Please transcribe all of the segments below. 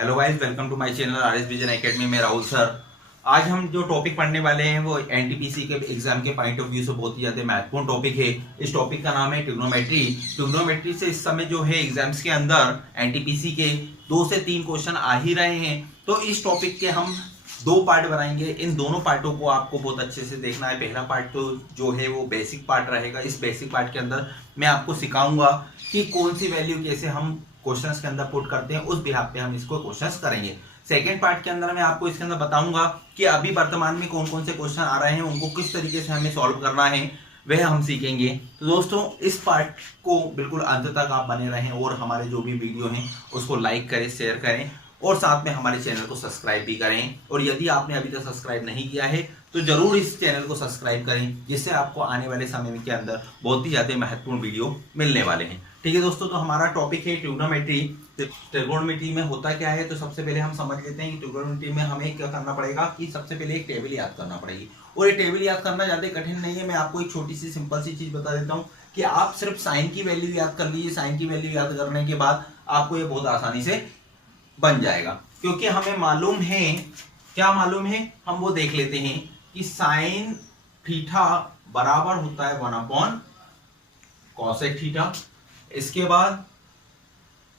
Hello guys, welcome to my channel RS vision academy में Rahul sir. आज हम जो टॉपिक पढ़ने वाले हैं वो एनटीपीसी के एग्जाम के पॉइंट ऑफ व्यू से बहुत ही ज्यादा महत्वपूर्ण टॉपिक है। इस टॉपिक का नाम है ट्रिग्नोमेट्री। ट्रिग्नोमेट्री से इस समय जो है एग्जाम्स के अंदर एनटीपीसी के 2 से 3 क्वेश्चन आ ही रहे हैं। तो इस टॉपिक के हम 2 पार्ट बनाएंगे। इन दोनों पार्टों को आपको बहुत अच्छे से देखना है। पहला पार्ट तो जो है वो बेसिक पार्ट रहेगा। इस बेसिक पार्ट के अंदर मैं आपको सिखाऊंगा कि कौन सी वैल्यू कैसे हम क्वेश्चंस के अंदर पुट करते हैं, उस बिहाफ पे हम इसको क्वेश्चंस करेंगे। सेकेंड पार्ट के अंदर मैं आपको इसके अंदर बताऊंगा कि अभी वर्तमान में कौन कौन से क्वेश्चन आ रहे हैं, उनको किस तरीके से हमें सॉल्व करना है, वह हम सीखेंगे। तो दोस्तों, इस पार्ट को बिल्कुल अंत तक आप बने रहें और हमारे जो भी वीडियो हैं उसको लाइक करें, शेयर करें और साथ में हमारे चैनल को सब्सक्राइब भी करें। और यदि आपने अभी तक सब्सक्राइब नहीं किया है तो जरूर इस चैनल को सब्सक्राइब करें, जिससे आपको आने वाले समय के अंदर बहुत ही ज्यादा महत्वपूर्ण वीडियो मिलने वाले हैं। ठीक है दोस्तों, तो हमारा टॉपिक है ट्रिग्नोमेट्री। ट्रिग्नोमेट्री में होता क्या है, तो सबसे पहले हम समझ लेते हैं कि ट्रिग्नोमेट्री में हमें क्या करना पड़ेगा कि सबसे पहले एक टेबल याद करना पड़ेगी। और ये टेबल याद करना ज्यादा कठिन नहीं है। मैं आपको एक छोटी सी सिंपल सी चीज बता देता हूँ कि आप सिर्फ साइन की वैल्यू याद कर लीजिए। साइन की वैल्यू याद करने के बाद आपको ये बहुत आसानी से बन जाएगा, क्योंकि हमें मालूम है, क्या मालूम है, हम वो देख लेते हैं कि साइन थीटा बराबर होता है 1 अपॉन कॉसेक थीटा। इसके बाद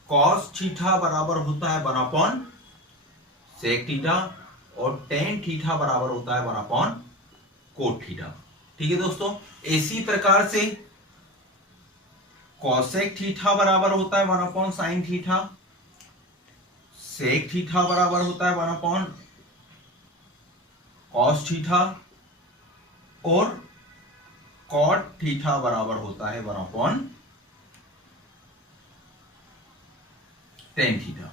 कॉस थीटा बराबर होता है 1 अपॉन सेक थीटा और टेन थीटा बराबर होता है 1 अपॉन कोट थीटा। ठीक है दोस्तों, इसी प्रकार से कॉसेक थीटा बराबर होता है 1 upon sine theta, sec theta बराबर होता है 1 अपॉन कॉस थीटा और कॉट थीटा बराबर होता है 1 अपॉन टेन थीटा।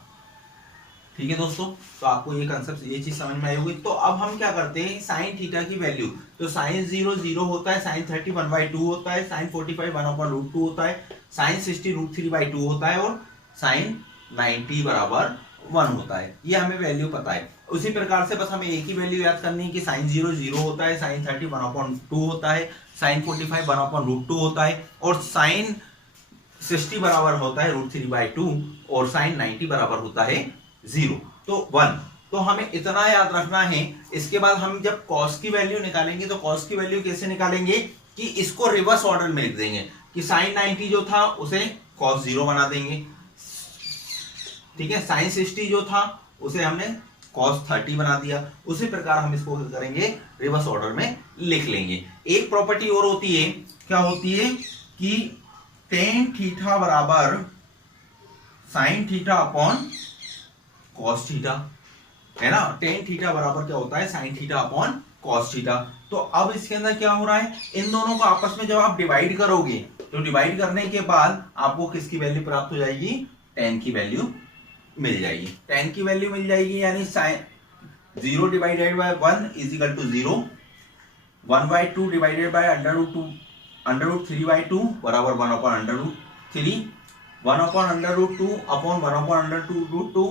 ठीक है दोस्तों, तो आपको ये कंसेप्ट, ये चीज समझ में आई होगी। तो अब हम क्या करते हैं, साइन थीटा की वैल्यू, तो साइन 0 0 होता है, साइन 30 1/2 होता है, साइन 45 1/√2 होता है, साइन 60 √3/2 होता है और साइन 90 बराबर 1 होता है। ये हमें वैल्यू पता है। उसी प्रकार से बस हमें एक ही वैल्यू याद करनी है कि साइन 0 0 होता है, साइन 30 1/2 होता है, साइन 45 1/√2 होता है और साइन 60 बराबर होता है √3/2 और साइन 90 बराबर होता है 0 तो 1। तो हमें इतना याद रखना है। इसके बाद हम जब कॉस की वैल्यू निकालेंगे तो कॉस की वैल्यू कैसे निकालेंगे कि इसको रिवर्स ऑर्डर में लिख देंगे कि साइन 90 जो था उसे कॉस 0 बना देंगे। ठीक है, साइन 60 जो था उसे हमने cos 30 बना दिया। उसी प्रकार हम इसको करेंगे, रिवर्स ऑर्डर में लिख लेंगे। एक प्रॉपर्टी और होती है, क्या होती है कि टेन थीटा बराबर sine theta upon cos theta, है ना। टेन थीटा बराबर क्या होता है, sine theta upon cos theta. तो अब इसके अंदर क्या हो रहा है, इन दोनों को आपस में जब आप डिवाइड करोगे तो डिवाइड करने के बाद आपको किसकी वैल्यू प्राप्त हो जाएगी, टेन की वैल्यू मिल जाएगी। टेन की वैल्यू मिल जाएगी, यानी sine 0 divided by 1 is equal to 0, 1/2 divided by √3/2 बराबर 1 अपॉन √3, 1 अपॉन √2 अपॉन 1 अपॉन √2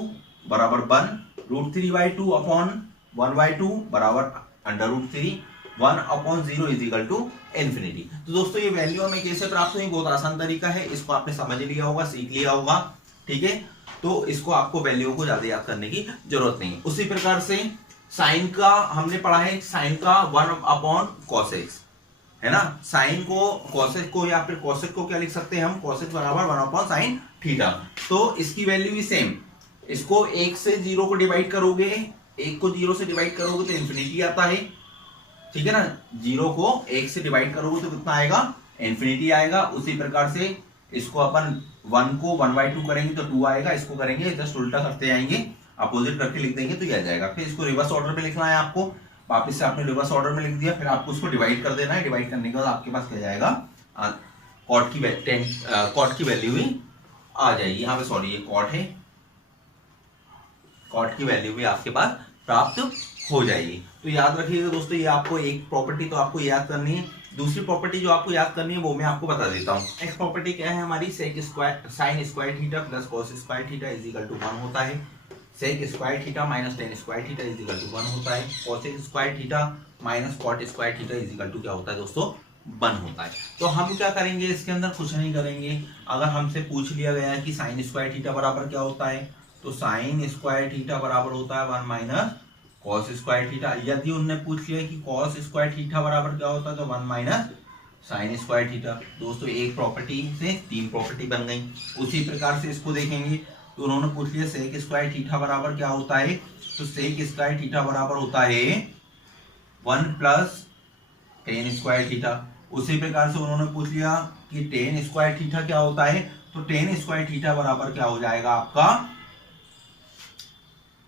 बराबर 1, √3/2 अपॉन 1/2 बराबर √3, 1 upon 0 is equal to infinity. तो दोस्तों, ये वैल्यू हमें कैसे प्राप्त हुई, बहुत आसान तरीका है। इसको आपने समझ लिया होगा, सीख लिया होगा। ठीक है, तो इसको आपको वैल्यू को ज्यादा याद करने की जरूरत नहीं। उसी प्रकार से साइन का हमने पढ़ा है, साइन का 1 अपॉन कॉसेक, है ना। साइन को, कॉसेक को या फिर कॉसेक को क्या लिख सकते हैं हम, कॉसेक बराबर 1 अपॉन साइन थीटा। तो इसकी वैल्यू भी सेम। इसको 1 से 0 को डिवाइड करोगे, 1 को 0 से डिवाइड करोगे तो इन्फिनिटी आता है। ठीक है ना, 0 को 1 से डिवाइड करोगे तो कितना आएगा, इन्फिनिटी आएगा। उसी प्रकार से इसको अपन 1 को 1/2 करेंगे तो 2 आएगा। इसको करेंगे जस्ट उल्टा करते जाएंगे, अपोजिट करके लिख देंगे तो ये आ जाएगा। फिर इसको रिवर्स ऑर्डर में लिखना है आपको, वापस से आपने रिवर्स ऑर्डर में लिख दिया, फिर आपको उसको डिवाइड कर देना है। डिवाइड करने के बाद आपके पास क्या जाएगा, कॉट की वैल्यू भी आ जाएगी। यहाँ पे सॉरी, ये कॉट है, कॉट की वैल्यू भी आपके पास प्राप्त हो जाएगी। तो याद रखिएगा दोस्तों, ये आपको एक प्रॉपर्टी तो आपको याद करनी है। दूसरी प्रॉपर्टी जो आपको याद करनी है वो मैं आपको बता देता हूँ। नेक्स्ट प्रॉपर्टी क्या है हमारी, sec square sine square theta plus cos square theta is equal to 1 होता है। Sec square theta minus tan square theta is equal to 1 होता है। Cosec square theta minus cot square theta is equal to क्या होता है दोस्तों, 1 होता है। तो हम क्या करेंगे, इसके अंदर कुछ नहीं करेंगे। अगर हमसे पूछ लिया गया है कि साइन स्क्वायर थीटा बराबर क्या होता है, तो साइन स्क्वायर थीटा बराबर होता है 1 माइनस कॉस स्क्वायर थीटा। यदि उनने पूछ लिया कि कॉस स्क्वायर थीटा बराबर क्या होता है तो 1 माइनस साइन स्क्वायर थीटा। दोस्तों एक प्रॉपर्टी से 3 प्रॉपर्टी बन गई। उसी प्रकार से इसको देखेंगे तो उन्होंने पूछ लिया सेक स्क्वायर थीटा बराबर क्या होता है, तो सेक स्क्वायर थीटा बराबर होता है 1 प्लस टेन स्क्वायर थीटा। उसी प्रकार से उन्होंने पूछ लिया कि टेन स्क्वायर थीटा क्या होता है, तो टेन स्क्वायर थीटा बराबर क्या हो जाएगा आपका,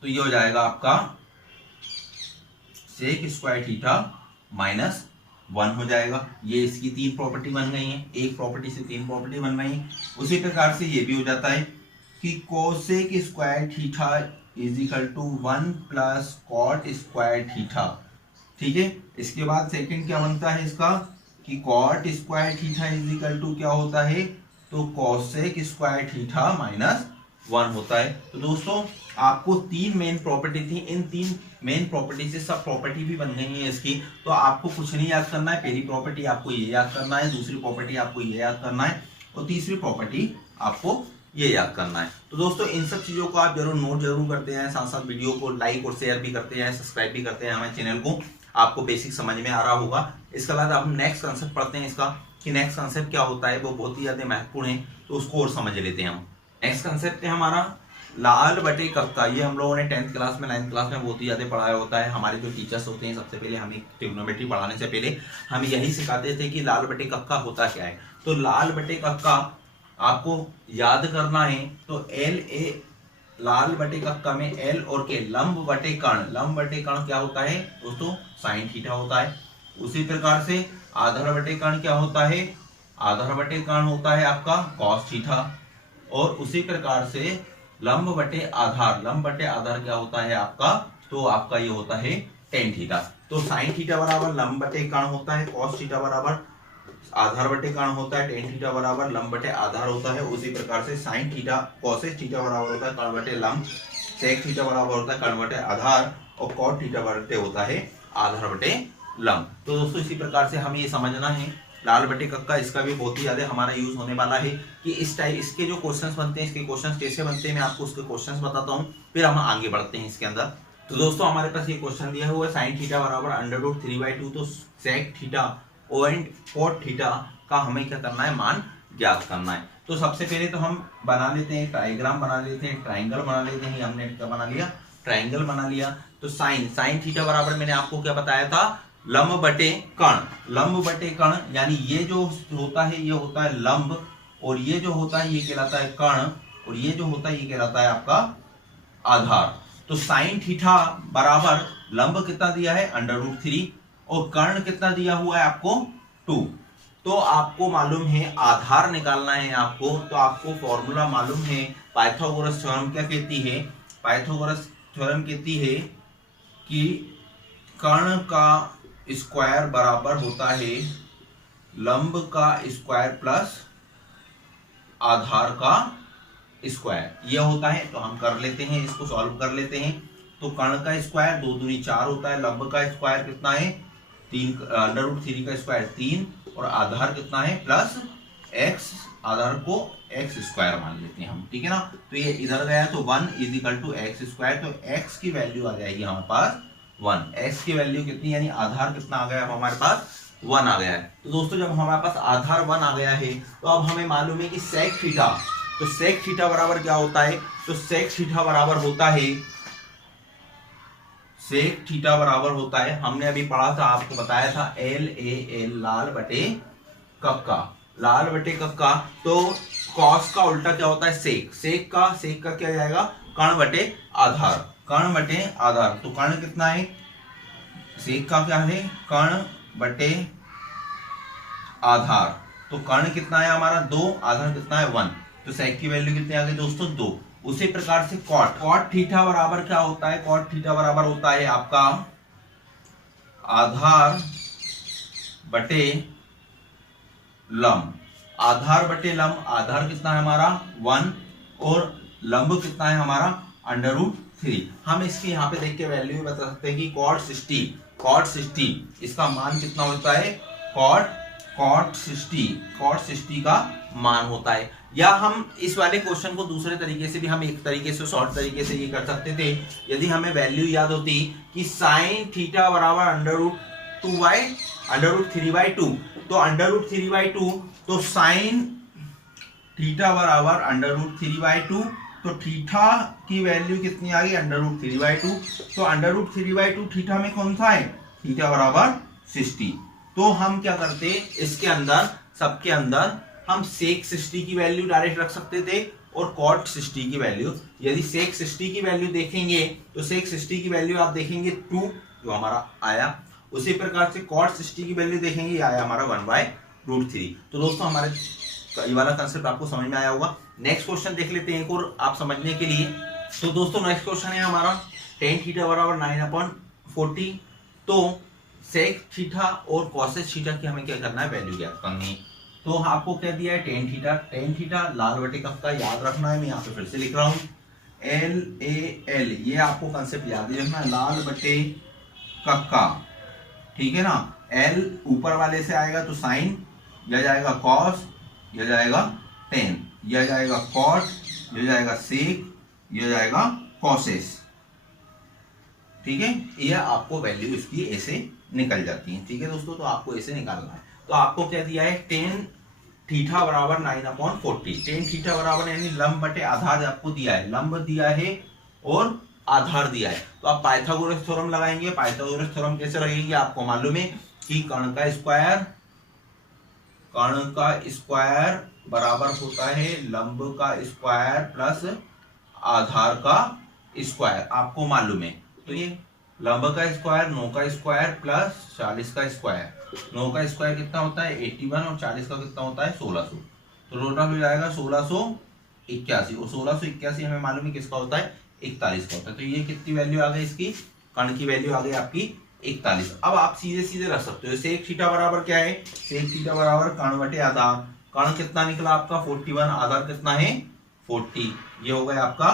तो ये हो जाएगा आपका सेक स्क्वायर थीटा माइनस 1 हो जाएगा। ये इसकी 3 प्रॉपर्टी बन गई हैं, एक प्रॉपर्टी से 3 प्रॉपर्टी बन गई हैं। उसी प्रकार से ये भी हो जाता है कि cosec square theta is equal to 1 plus cot square theta. ठीक है, इसके बाद सेकंड क्या बनता है इसका कि cot square theta is equal to क्या होता है, तो कोसेक स्क्वायर थीटा माइनस 1 होता है। तो दोस्तों आपको 3 मेन प्रॉपर्टी थी, इन 3 मेन प्रॉपर्टी से सब प्रॉपर्टी भी बन गई है इसकी। तो आपको कुछ नहीं याद करना है, पहली प्रॉपर्टी आपको ये याद करना है, दूसरी प्रॉपर्टी आपको ये याद करना है और तीसरी प्रॉपर्टी आपको ये याद करना है। तो दोस्तों इन सब चीजों को आप जरूर नोट जरूर करते हैं, साथ साथ वीडियो को लाइक और शेयर भी करते हैं, सब्सक्राइब भी करते हैं हमारे चैनल को। आपको बेसिक समझ में आ रहा होगा। इसके बाद हम नेक्स्ट कंसेप्ट पढ़ते हैं इसका कि नेक्स्ट कंसेप्ट क्या होता है, वो बहुत ही ज्यादा महत्वपूर्ण है, तो उसको और समझ लेते हैं हम। नेक्स्ट कंसेप्ट है हमारा लाल बटे कक्का। ये हम लोगों ने 10th क्लास में 9th क्लास में बहुत ही ज्यादा पढ़ाया होता है। हमारे जो टीचर्स होते हैं सबसे पहले हमें ट्रिग्नोमेट्री पढ़ाने से पहले हम यही सिखाते थे कि लाल बटे कक्का होता क्या है। तो लाल बटे कक्का आपको याद करना है, तो एल ए लाल बटे कक्का में एल और के लंब बटे कर्ण। लंब बटे कर्ण क्या होता है दोस्तों, साइन थीटा होता है। उसी प्रकार से आधार बटे कर्ण क्या होता है, आधार बटे कर्ण होता है आपका कॉस थीटा। और उसी प्रकार से लंब बटे आधार, लंब बटे आधार क्या होता है आपका, तो आपका ये होता है टेन थीटा। तो साइन थीटा बराबर लंब बटे कर्ण होता है, कॉस थीटा बराबर आधार बटे कर्ण होता है, टेन थीटा बराबर लंब बटे आधार होता है। उसी प्रकार से साइन थीटा कोसेक थीटा बराबर होता है कर्ण बटे लंब, सेक थीटा बराबर होता है कर्ण बटे आधार और कॉट थीटा बराबर होता है आधार बटे लंब। तो दोस्तों इसी प्रकार से हमें ये समझना है लाल बटे कक्का, इसका भी बहुत ही ज्यादा हमारा यूज होने वाला है कि इस टाइप इसके जो क्वेश्चंस बनते हैं, इसके क्वेश्चंस कैसे बनते हैं मैं आपको उसके क्वेश्चंस बताता हूँ, फिर हम आगे बढ़ते हैं इसके अंदर। तो दोस्तों हमारे पास ये क्वेश्चन दिया हुआ है साइन थीटा बराबर √3/2, तो सेक थीटा और कॉट थीटा का हमें क्या करना है, मान ज्ञात करना है। तो सबसे पहले तो हम बना लेते हैं ट्राइग्राम बना लेते हैं, ट्राइंगल बना लेते हैं। हमने क्या बना लिया, ट्राइंगल बना लिया। तो साइन थीटा बराबर मैंने आपको क्या बताया था, लंब बटे कर्ण। लंब बटे कर्ण यानी ये जो होता है ये होता है लंब, और ये जो होता है ये कहलाता है कर्ण, और ये जो होता है ये कहलाता है आपका आधार। तो साइन थीटा बराबर लंब कितना दिया है √3 और कर्ण कितना दिया हुआ है आपको 2। तो आपको मालूम है आधार निकालना है आपको, तो आपको फॉर्मूला मालूम है, पाइथागोरस थ्योरम क्या कहती है, पाइथागोरस थ्योरम कहती है कि कर्ण का स्क्वायर बराबर होता है लंब का स्क्वायर प्लस आधार का स्क्वायर, यह होता है। तो हम कर लेते हैं, इसको सॉल्व कर लेते हैं। तो कर्ण का स्क्वायर 2 दूनी 4 होता है, लंब का स्क्वायर कितना है 3, √3 का स्क्वायर 3 और आधार कितना है प्लस x, आधार को x स्क्वायर मान लेते हैं हम, ठीक है ना। तो ये इधर गया तो 1 = x स्क्वायर, तो x की वैल्यू आ जाएगी हमारे पास 1। x की वैल्यू कितनी यानी आधार कितना आ गया हमारे पास 1 आ गया है। तो दोस्तों जब हमारे पास आधार 1 आ गया है तो अब हमें मालूम है कि सेक थीटा, तो सेक थीटा बराबर क्या होता है, तो सेक थीटा बराबर होता है, सेक थीटा बराबर होता है, हमने अभी पढ़ा था आपको बताया था LAL लाल बटे कक्का, लाल बटे कक्का। तो कॉस का उल्टा क्या होता है सेक, सेक का क्या जाएगा कर्ण बटे आधार, कर्ण बटे आधार। तो कर्ण कितना है, सेक का क्या है कर्ण बटे आधार, तो कर्ण कितना है हमारा 2, आधार कितना है 1, तो सेक की वैल्यू कितनी आ गई दोस्तों 2। उसी प्रकार से कॉट थीटा बराबर क्या होता है, कॉट थीटा बराबर होता है आपका आधार बटे लंब, आधार बटे लंब, आधार कितना है हमारा 1 और लंब कितना है हमारा √3। हम इसकी यहाँ पे देख के वैल्यू बता सकते हैं कि कॉट 60 इसका मान कितना होता है, कॉट 60 का मान होता है। या हम इस वाले क्वेश्चन को दूसरे तरीके से भी हम एक तरीके से शॉर्ट तरीके से ये कर सकते थे, यदि हमें वैल्यू याद होती कि साइन थीटा बराबर √3/2, तो √3/2 तो साइन थीटा बराबर √3/2, तो थीटा की वैल्यू कितनी आ गई √3/2, तो √3/2 थीटा में कौन सा है, थीटा बराबर 60। तो हम क्या करते, इसके अंदर सबके अंदर हम sec 60 की वैल्यू डायरेक्ट रख सकते थे और cot 60 की वैल्यू, यदि sec 60 की वैल्यू देखेंगे तो sec 60 की वैल्यू आप देखेंगे 2 जो हमारा आया, उसी प्रकार से cot 60 की वैल्यू देखेंगे आया हमारा 1/√3। तो दोस्तों हमारे ये वाला कंसेप्ट आपको समझ में आया होगा। नेक्स्ट क्वेश्चन देख लेते हैं एक और आप समझने के लिए। तो दोस्तों नेक्स्ट क्वेश्चन है हमारा tan थीटा बराबर 9/40, तो sec थीटा और cosec थीटा की हमें क्या करना है, वैल्यू ज्ञात करनी है। तो आपको क्या दिया है tan थीटा लाल बटे कफ का याद रखना है, मैं यहाँ पे फिर से लिख रहा हूँ LAL, ये आपको कंसेप्ट याद ही रखना है, लाल बटे कफ का, ठीक है ना। L ऊपर वाले से आएगा तो साइन, यह जाएगा कॉस, यह जाएगा tan, यह जाएगा कॉट, यह जाएगा सेक, यह जाएगा कॉसेस, ठीक है। यह आपको वैल्यू इसकी ऐसे निकल जाती है, ठीक है दोस्तों। तो आपको ऐसे निकालना है। तो आपको क्या दिया है, tan थीटा बराबर 9/40, tan थीटा बराबर यानी लंब बटे आधार आपको दिया है, लंब दिया है और आधार दिया है। तो आप पाइथागोरस थ्योरम लगाएंगे। पाइथागोरस थ्योरम कैसे लगेंगे, आपको मालूम है कि कर्ण का स्क्वायर बराबर होता है लंब का स्क्वायर प्लस आधार का स्क्वायर, आपको मालूम है। तो ये लंब का स्क्वायर 9 का स्क्वायर प्लस 40 का स्क्वायर, 9 का स्क्वायर कितना होता है 81 और 40 का कितना होता है 1600, तो टोटल हो जाएगा 1681 और 1681 हमें मालूम है किसका होता है 41 का होता है। तो ये कितनी वैल्यू आ गई इसकी, कर्ण की वैल्यू आ गई आपकी 41। अब आप सीधे सीधे रख सकते हो, सेक थीटा बराबर क्या है, सेक थीटा बराबर कर्ण बटे आधार, कर्ण कितना निकला आपका 41, आधार कितना है 40, ये हो गया आपका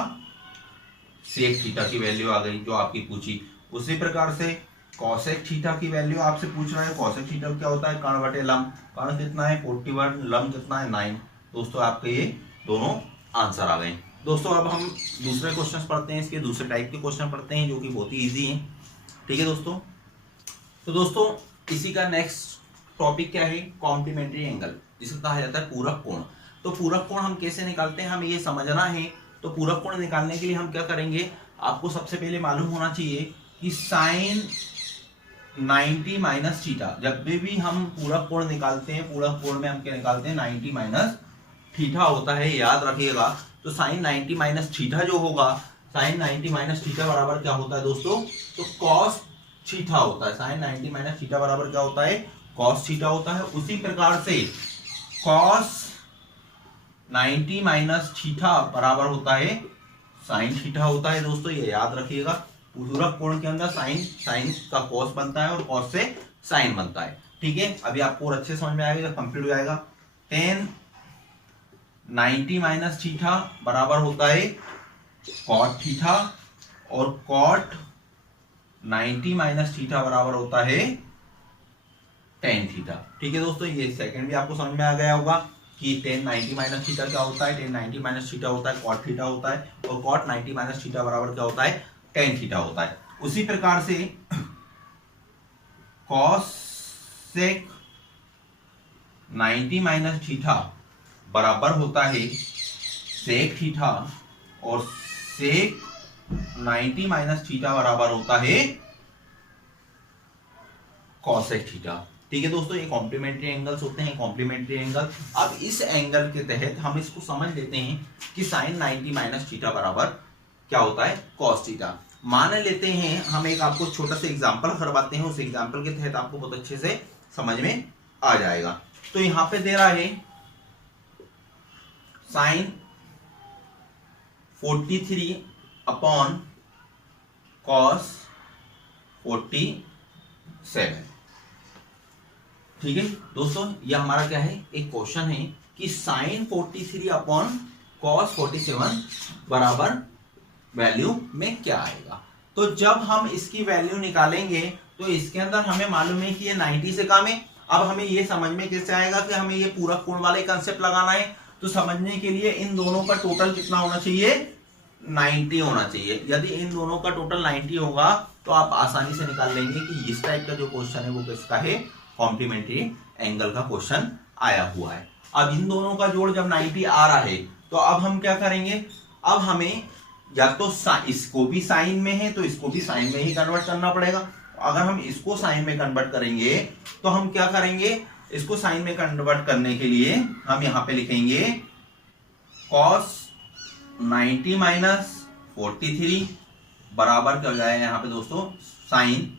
सेक थीटा की वैल्यू आ गई जो आपकी पूछी। उसी प्रकार से कॉसेक थीटा की वैल्यू आपसे पूछ रहा है, कॉसेक थीटा क्या होता है कर्ण बटे लंब, कर्ण कितना है 41, लंब कितना है 9। दोस्तों आपके ये दोनों आंसर आ गए। दोस्तों अब हम दूसरे क्वेश्चन पढ़ते हैं, इसके दूसरे टाइप के क्वेश्चन पढ़ते हैं जो कि बहुत ही ईजी हैं, ठीक है दोस्तों। तो दोस्तों इसी का नेक्स्ट टॉपिक क्या है, कॉम्प्लीमेंट्री एंगल, जिसे कहा जाता है पूरक कोण। तो पूरक कोण हम कैसे निकालते हैं, हमें ये समझना है। तो पूरक कोण निकालने के लिए हम क्या करेंगे, आपको सबसे पहले मालूम होना चाहिए कि साइन 90 माइनस थीटा, जब भी हम पूरक कोण निकालते हैं, पूरक कोण में हम क्या निकालते हैं 90 माइनस थीटा होता है, याद रखिएगा। तो साइन 90 माइनस थीटा जो होगा, साइन 90 माइनस थीटा बराबर क्या होता है दोस्तों, तो कॉस थीटा होता है। साइन 90 माइनस थीटा बराबर क्या होता है, कॉस थीटा होता है। उसी प्रकार से कॉस 90 माइनस थीटा बराबर होता है साइन थीटा होता है। दोस्तों ये याद रखिएगा, पूरक कोण के अंदर साइन का कॉस बनता है और कॉस से साइन बनता है, ठीक है। अभी आपको और अच्छे समझ में आएगा जब कंप्लीट हो जाएगा। tan 90 माइनस थीटा बराबर होता है कॉट थीटा और कॉट 90 माइनस थीटा बराबर होता है tan थीटा, ठीक है दोस्तों। ये सेकंड भी आपको समझ में आ गया होगा कि tan 90 माइनस थीटा क्या होता है, tan 90 माइनस थीटा होता है कॉट थीटा होता है और कॉट 90 माइनस थीटा बराबर क्या होता है tan थीटा होता है। उसी प्रकार से cosec 90 माइनस थीटा बराबर होता है sec थीटा और sec 90 माइनस थीटा बराबर होता है cosec थीटा, ठीक है दोस्तों। ये कॉम्प्लीमेंट्री एंगल्स होते हैं, कॉम्प्लीमेंट्री एंगल। अब इस एंगल के तहत हम इसको समझ लेते हैं कि साइन 90 माइनस थीटा बराबर क्या होता है cos थीटा। मान लेते हैं, हम एक आपको छोटा सा एग्जांपल करवाते हैं, उस एग्जांपल के तहत आपको बहुत अच्छे से समझ में आ जाएगा। तो यहां पे दे रहा है साइन 43 अपॉन cos 47, ठीक है दोस्तों। ये हमारा क्या है, एक क्वेश्चन है कि साइन 43 अपॉन cos 47 बराबर वैल्यू में क्या आएगा। तो जब हम इसकी वैल्यू निकालेंगे तो इसके अंदर हमें मालूम है कि ये 90 से कम है। अब हमें ये समझ में कैसे आएगा कि हमें ये पूरक कोण वाले कंसेप्ट लगाना है। तो समझने के लिए इन दोनों का टोटल कितना होना चाहिए, 90 होना चाहिए। यदि इन दोनों का टोटल 90 होगा तो आप आसानी से निकाल लेंगे कि इस टाइप का जो क्वेश्चन है वो किसका है, कॉम्प्लीमेंट्री एंगल का क्वेश्चन आया हुआ है। अब इन दोनों का जोड़ जब 90 आ रहा है तो अब हम क्या करेंगे, अब हमें या तो इसको भी साइन में है तो इसको भी साइन में ही कन्वर्ट करना पड़ेगा। अगर हम इसको साइन में कन्वर्ट करेंगे तो हम क्या करेंगे, इसको साइन में कन्वर्ट करने के लिए हम यहां पे लिखेंगे cos 90 माइनस 43 बराबर क्या हो जाएगा यहाँ पे दोस्तों, साइन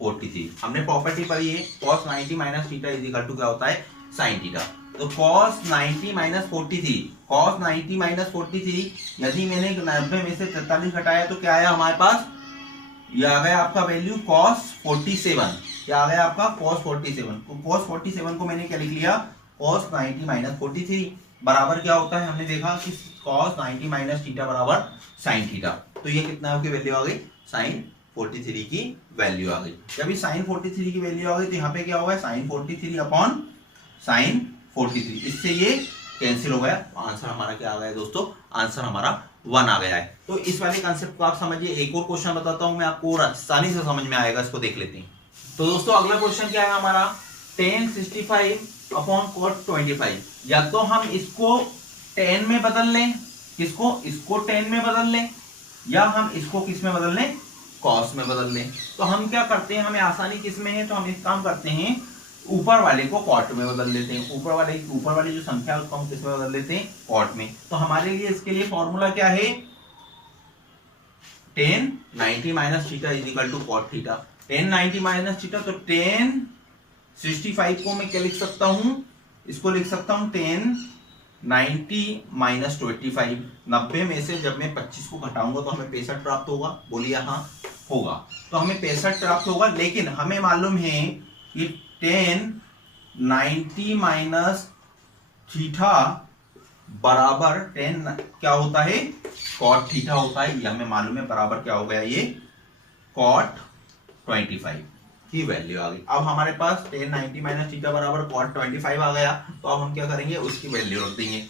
43। हमने प्रॉपर्टी पढ़ी है cos 90 minus theta is equal to क्या होता है, साइन थीटा। तो cos 90 माइनस 43, cos 90 माइनस 43, यदि मैंने 90 में से 43 घटाया तो क्या आया हमारे पास, ये आ गया आपका वैल्यू cos 47। क्या आ गया आपका cos 47। तो cos 47 को मैंने क्या लिख लिया, cos 90 माइनस 43 बराबर क्या होता है, हमने देखा कि cos 90 माइनस थीटा बराबर साइन थीटा। तो ये कितना की वैल्यू आ गई, साइन 43 की वैल्यू आ गई। जब ये साइन 43 की वैल्यू आ गई तो यहाँ पे क्या होगा, साइन 43 अपॉन साइन 43, इससे ये कैंसिल हो गया। आंसर हमारा क्या आ गया दोस्तों, आंसर हमारा 1 आ गया है। तो इस वाले कंसेप्ट को आप समझिए। एक और क्वेश्चन बताता हूं मैं आपको और आसानी से समझ में आएगा, इसको देख लेते हैं। तो दोस्तों अगला क्वेश्चन क्या है हमारा, tan 65 अपॉन cot 25। या तो हम इसको tan में बदल लें, किसको, इसको tan में बदल लें, या हम इसको किस में बदल लें, cos में बदल लें। तो हम क्या करते हैं, हमें आसानी किस में है, तो हम एक काम करते हैं, ऊपर वाले को cot में बदल लेते हैं। ऊपर वाली जो संख्या है उसको हम किस में बदल लेते हैं, cot में। तो हमारे लिए इसके लिए फॉर्मूला क्या है, tan 90 minus theta is equal to cot theta. tan 90 minus theta, तो tan 65 को मैं क्या लिख सकता हूं, इसको लिख सकता हूं tan 90 माइनस 25। 90 में से जब मैं 25 को घटाऊंगा तो हमें 65 प्राप्त होगा, बोलिए हाँ होगा। तो हमें 65 प्राप्त होगा, लेकिन हमें मालूम है कि tan 90 माइनस थीटा बराबर tan क्या होता है, cot थीटा होता है। ये हमें मालूम है, बराबर क्या हो गया, ये cot 25 की वैल्यू आ गई। अब हमारे पास tan 90 माइनस थीटा बराबर cot 25 आ गया। तो अब हम क्या करेंगे, उसकी वैल्यू रख देंगे।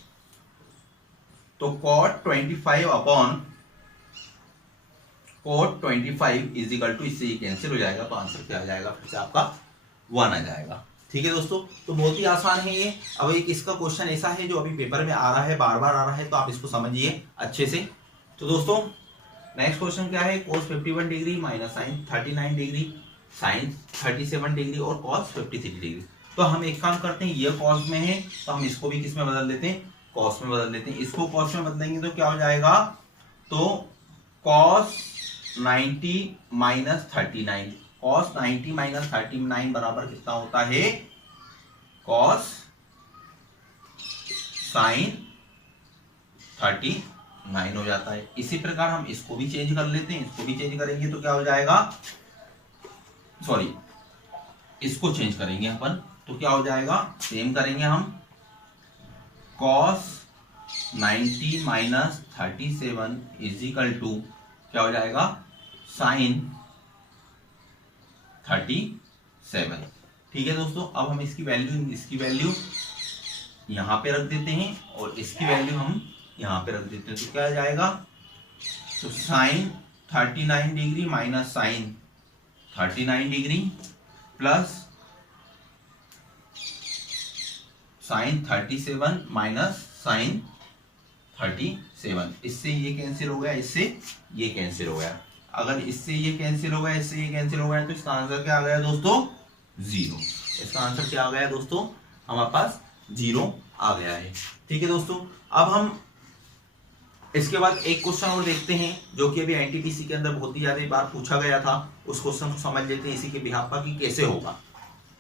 तो cot 25 upon cot 25 is equal to, इससे ये कैंसिल हो जाएगा, तो आंसर क्या आ जाएगा, फिर से आपका 1 आ जाएगा। ठीक है दोस्तों, तो बहुत ही आसान है ये। अब एक इसका क्वेश्चन ऐसा है जो अभी पेपर में आ रहा है, बार बार आ रहा है, तो आप इसको समझिए अच्छे से। तो दोस्तों नेक्स्ट क्वेश्चन क्या है, cos 51 degree minus sine 39 degree, sine 37 degree और cos 53 डिग्री। तो हम एक काम करते हैं, ये cos में है तो हम इसको भी किस में बदल देते हैं, cos में बदल देते हैं। इसको cos में बदलेंगे तो क्या हो जाएगा, तो cos 90 माइनस 39, cos 90 माइनस 39 बराबर कितना होता है, cos साइन 39 हो जाता है। इसी प्रकार हम इसको भी चेंज कर लेते हैं, इसको भी चेंज करेंगे तो क्या हो जाएगा, सॉरी इसको चेंज करेंगे अपन तो क्या हो जाएगा, सेम करेंगे हम, cos 90 minus 37 is equal to क्या हो जाएगा, साइन 37। ठीक है दोस्तों, अब हम इसकी वैल्यू यहां पे रख देते हैं और इसकी वैल्यू हम यहां पे रख देते हैं। तो क्या आ जाएगा, तो sine 39 degree minus sine 39 degree plus sine 37 minus sine 37। इससे ये कैंसिल हो गया, इससे ये कैंसिल हो गया। अगर इससे ये कैंसिल हो गया, इससे ये कैंसिल हो गया, तो इसका आंसर क्या आ गया दोस्तों, 0। इसका आंसर क्या आ गया दोस्तों, हमारे पास 0 आ गया है। ठीक है दोस्तों, अब हम इसके बाद एक क्वेश्चन और देखते हैं जो कि अभी एनटीपीसी के अंदर बहुत ही ज्यादा बार पूछा गया था। उस क्वेश्चन को समझ लेते हैं इसी के बिहाफ पर कि कैसे होगा।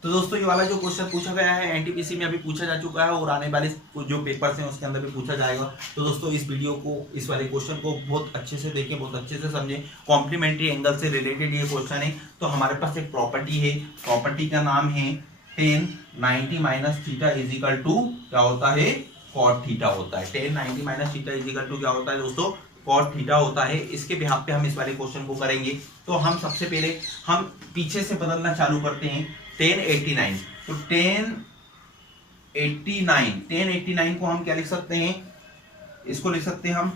तो दोस्तों ये वाला जो क्वेश्चन पूछा गया है एनटीपीसी में अभी पूछा जा चुका है और आने वाले जो पेपर्स हैं उसके अंदर भी पूछा जाएगा। तो दोस्तों इस वीडियो को, इस वाले क्वेश्चन को बहुत अच्छे से देखें, बहुत अच्छे से समझें। कॉम्प्लीमेंट्री एंगल से रिलेटेड ये क्वेश्चन है। तो हमारे पास एक प्रॉपर्टी है, प्रॉपर्टी का नाम है tan 90 minus theta is equal to क्या होता है, cot थीटा होता है। tan 90 minus theta is equal to क्या होता है दोस्तों, cot थीटा होता है। इसके बिहाफ पे हम इस वाले क्वेश्चन को करेंगे। तो हम सबसे पहले हम पीछे से बदलना चालू करते हैं। tan 89, तो tan 1089, 1089 को हम क्या लिख सकते हैं, इसको लिख सकते हैं हम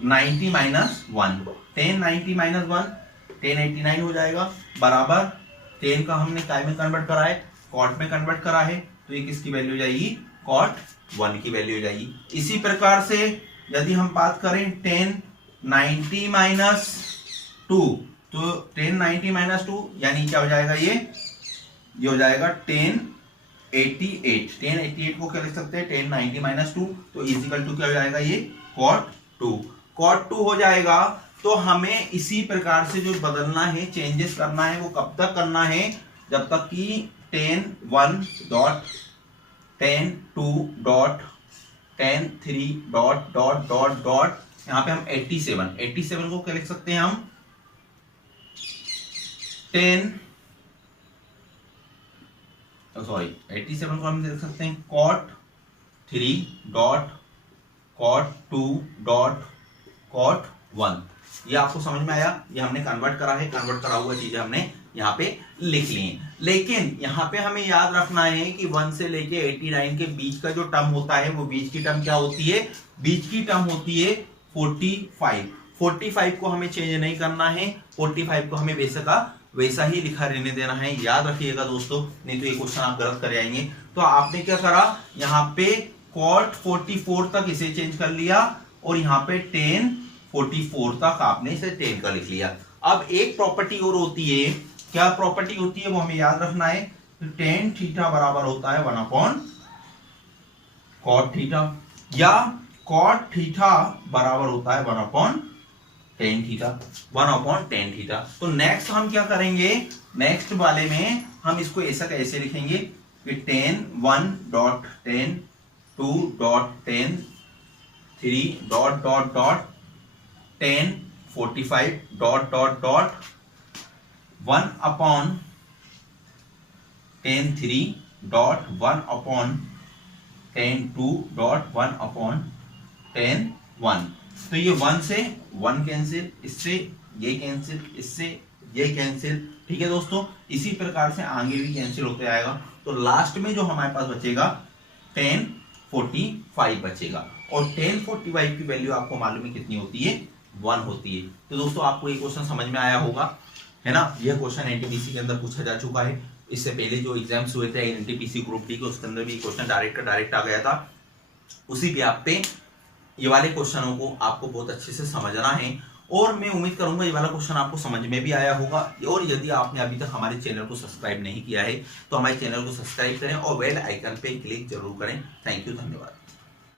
1090 माइनस 1, 1090 माइनस 1 1089 हो जाएगा, बराबर 10 का हमने काय में कन्वर्ट करा है, कॉट में कन्वर्ट करा है, तो ये किसकी वैल्यू हो जाएगी, कॉट 1 की वैल्यू हो जाएगी। इसी प्रकार से यदि हम बात करें 1090 माइनस 2, तो 1090 माइनस 2 यानी क्या हो जाएगा, ये हो जाएगा 1088, 1088 को क्या लिख सकते हैं, 1090 माइनस 2, तो इजिकल टू क्या हो जाएगा, ये कॉट 2, कॉट 2 हो जाएगा। तो हमें इसी प्रकार से जो बदलना है, चेंजेस करना है, वो कब तक करना है, जब तक कि 10.1 dot 10.2 10.3 dot dot dot dot, यहां पे हम 87 को क्या लिख सकते हैं, हम 87 को हम लिख सकते हैं cot 3 dot cot 2 dot cot 1। ये आपको समझ में आया, ये हमने कन्वर्ट करा है, कन्वर्ट करा हुआ चीजें हमने यहाँ पे लिख ली है। लेकिन यहाँ पे हमें याद रखना है कि 1 से लेके 89 के बीच का जो टर्म होता है, वो बीच की टर्म क्या होती है, बीच की टर्म होती है 45 को हमें चेंज नहीं करना है, 45 को हमें वैसा ही लिखा रहने देना है, याद रखिएगा दोस्तों, नहीं तो ये क्वेश्चन आप गलत कर आएंगे। तो आपने क्या करा, यहाँ पे कॉट 44 तक इसे चेंज कर लिया, और यहाँ पे 1044 तक आपने इसे 10 का लिख लिया। अब एक प्रॉपर्टी और होती है, क्या प्रॉपर्टी होती है वो हमें याद रखना है, tan थीटा बराबर होता है 1 अपॉन कॉट थीटा, या कॉट थीटा बराबर होता है 1 upon tan theta, 1 upon tan theta. तो नेक्स्ट हम क्या करेंगे, नेक्स्ट वाले में हम इसको ऐसा कैसे लिखेंगे कि tan 1 dot tan 2 dot tan 3 dot dot dot tan 45 dot dot dot 1 upon tan 3 dot 1 upon tan 2 dot 1 upon tan 1। तो ये 1 से 1 कैंसिल, इससे ये कैंसिल, इससे ये कैंसिल, ठीक है दोस्तों। इसी प्रकार से आगे भी कैंसिल होते आएगा, तो लास्ट में जो हमारे पास बचेगा tan 45 बचेगा, और tan 45 की वैल्यू आपको मालूम है कितनी होती है, 1 होती है। तो दोस्तों आपको ये क्वेश्चन समझ में आया होगा, है ना। यह क्वेश्चन एनटीपीसी के अंदर पूछा जा चुका है, इससे पहले जो एग्जाम्स हुए थे एनटीपीसी ग्रुप डी के, उसके अंदर भी क्वेश्चन डायरेक्ट आ गया था। उसी ब्याह पे ये वाले क्वेश्चनों को आपको बहुत अच्छे से समझना है, और मैं उम्मीद करूंगा ये वाला क्वेश्चन आपको समझ में भी आया होगा। और यदि आपने अभी तक हमारे चैनल को सब्सक्राइब नहीं किया है, तो हमारे चैनल को सब्सक्राइब करें और बेल आइकन पे क्लिक जरूर करें। थैंक यू, धन्यवाद।